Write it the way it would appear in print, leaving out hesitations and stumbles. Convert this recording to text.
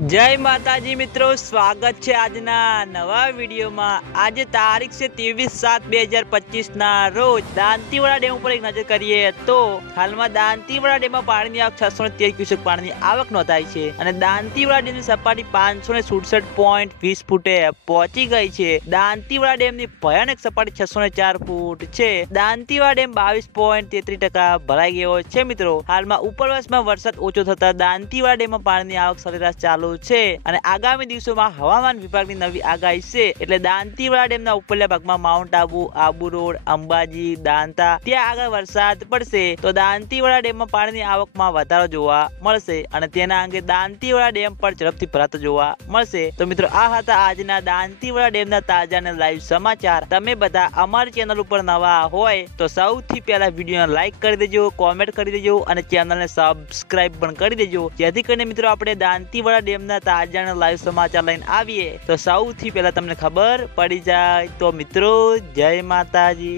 जय माताजी मित्रों, स्वागत है आजना नवा वीडियो में। आज तारीख से 23/7/2025 ना रोज दांतीवाड़ा डेम पर एक नजर करिए तो हाल में दांतीवाड़ा डेम में पानी की आवक 613 क्यूसेक पानी की आवक नोंधाई है और दांतीवाड़ा डेम की सपाटी 567.20 फूटे पहुंची गई है। दांतीवाड़ा डेम की भयानक सपाटी 604 फूट है। दांतीवाड़ा डेम 22.33% भराई गयो है। मित्रों, हाल में उपरवास में वरसाद ओछो थता दांतीवाड़ा डेम में पानी की आवक सरेराश चालू છે અને આગામી દિવસોમાં હવામાન વિભાગની નવી આગાહી છે એટલે દાંતીવાડા ડેમના ઉપરલા ભાગમાં માઉન્ટ આબુ, આબુ રોડ, અંબાજી, દાંતા ત્યાં આગળ વરસાદ પડશે તો દાંતીવાડા ડેમમાં પાણીની આવકમાં વધારો જોવા મળશે અને તેના અંગે દાંતીવાડા ડેમ પર ઝડપથી ભરાતો જોવા મળશે। તો મિત્રો, આ હતા આજના દાંતીવાડા ડેમના તાજા અને લાઈવ સમાચાર। તમે બધા અમારી ચેનલ ઉપર નવા હોય તો સૌથી પહેલા વિડીયોને લાઈક કરી દેજો, કોમેન્ટ કરી દેજો અને ચેનલને સબસ્ક્રાઇબ પણ કરી દેજો, જેથી કરીને મિત્રો આપણે દાંતીવાડા ડેમ ताजा लाइव समाचार लईने आवीए तो सौथी पहला तमने खबर पड़ी जाए। तो मित्रों, जय माताजी।